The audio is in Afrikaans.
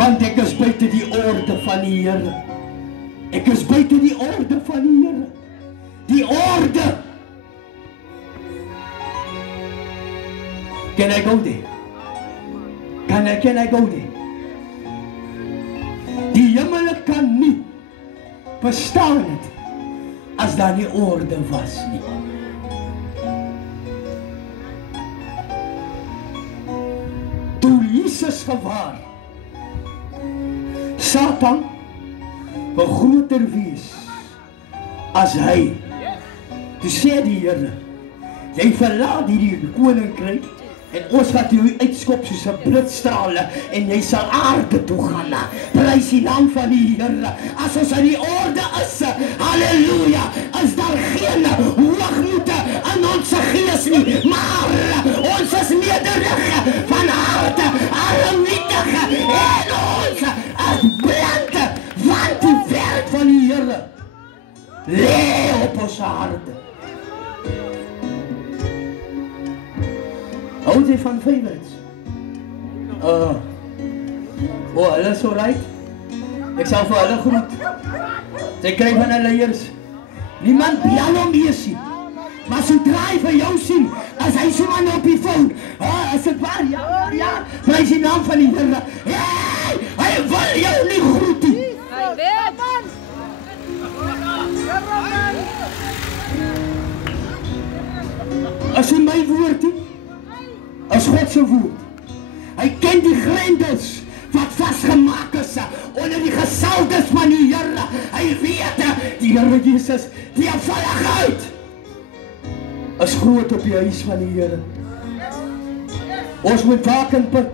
Want ek is buite die orde van die Here. Ek is buite die orde van die Here. Die orde. Can I go there? Can I go there? Die hemel kan nie bestaan het as daar nie orde was nie. Toe Jesus gewaar, Satan wil groter wees as hy. Toe sê die Here, jy verlaat hierdie koninkryk en ons gaat jou uitskop soos 'n blitsstrale en jy sal aarde toe gaan. Prys die naam van die Here. As ons in die orde is, halleluja, is daar geen hoogmoed in ons gees nie, maar ons is nederig van harte, almagtig, en ons is blind, want die werk van die Here lê op ons harte. Hou jy van favorites? Hulle is alright. Ek sal vir hulle groet. Sy kry van hulle eers. Niemand bel hom eers nie. Maar sodra hy vir jou sien, as hy so man op die phone, is dit waar? Ja, prys die naam van die Here. Hey, hy wil jou nie groet nie. Hy weet man. As in my woord nie, as God se woord. Hy ken die grendels wat vasgemaak is onder die gesaldes van die Here. Hy weet die Here Jesus, die afvalligheid is groot op die huis van die Here. Ons moet waak en bid.